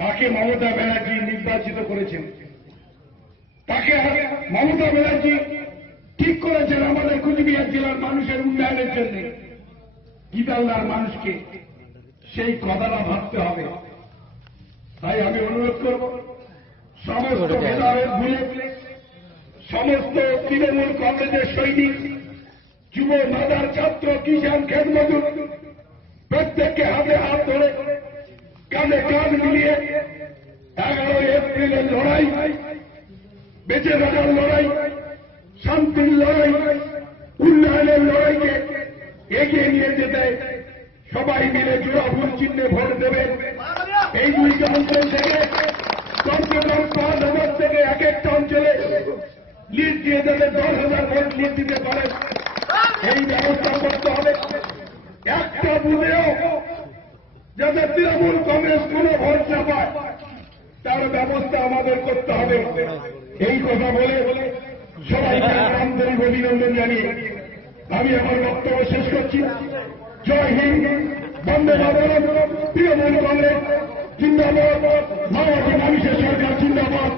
তাকে মমতা ব্যানার্জি নির্বাচিত করেছেন। তাকে মমতা ব্যানার্জি ঠিক করেছেন আমাদের কুচবিহার জেলার মানুষের উন্নয়নের জন্য। গীতালদার মানুষকে সেই কথাটা ভাবতে হবে। তাই আমি অনুরোধ করব সমস্ত ভেদাভেদ ভুলে সমস্ত তৃণমূল কংগ্রেসের সৈনিক, যুব মাদার, ছাত্র, কিষাণ, খেত মজুর প্রত্যেককে হাতে হাত ধরে কাঁধে কাঁধ মিলিয়ে 11 এপ্রিলের লড়াই, বেঁচে থাকার লড়াই, শান্তির লড়াই, উন্নয়নের লড়াইকে এগিয়ে নিয়ে যেতে সবাই মিলে জোড়া ভুল চিহ্নে ভোট দেবেন। এই দুইটা অঞ্চল থেকে কমসে কম 5,000 থেকে এক একটা অঞ্চলে লিড দিয়ে যাতে 10,000 ভোট লিড দিতে পারেন এই ব্যবস্থা করতে হবে। একটা বুথেও যাতে তৃণমূল কংগ্রেস কোনো ভোট না পায় তার ব্যবস্থা আমাদের করতে হবে। এই কথা বলে সবাইকে আন্তরিক অভিনন্দন জানিয়ে আমি আমার বক্তব্য শেষ করছি। জয় হিন্দ, বন্দে মাতরম, তৃণমূল কংগ্রেস জিন্দাবাদ, মাওবাদী মানুষের সরকার জিন্দাবাদ।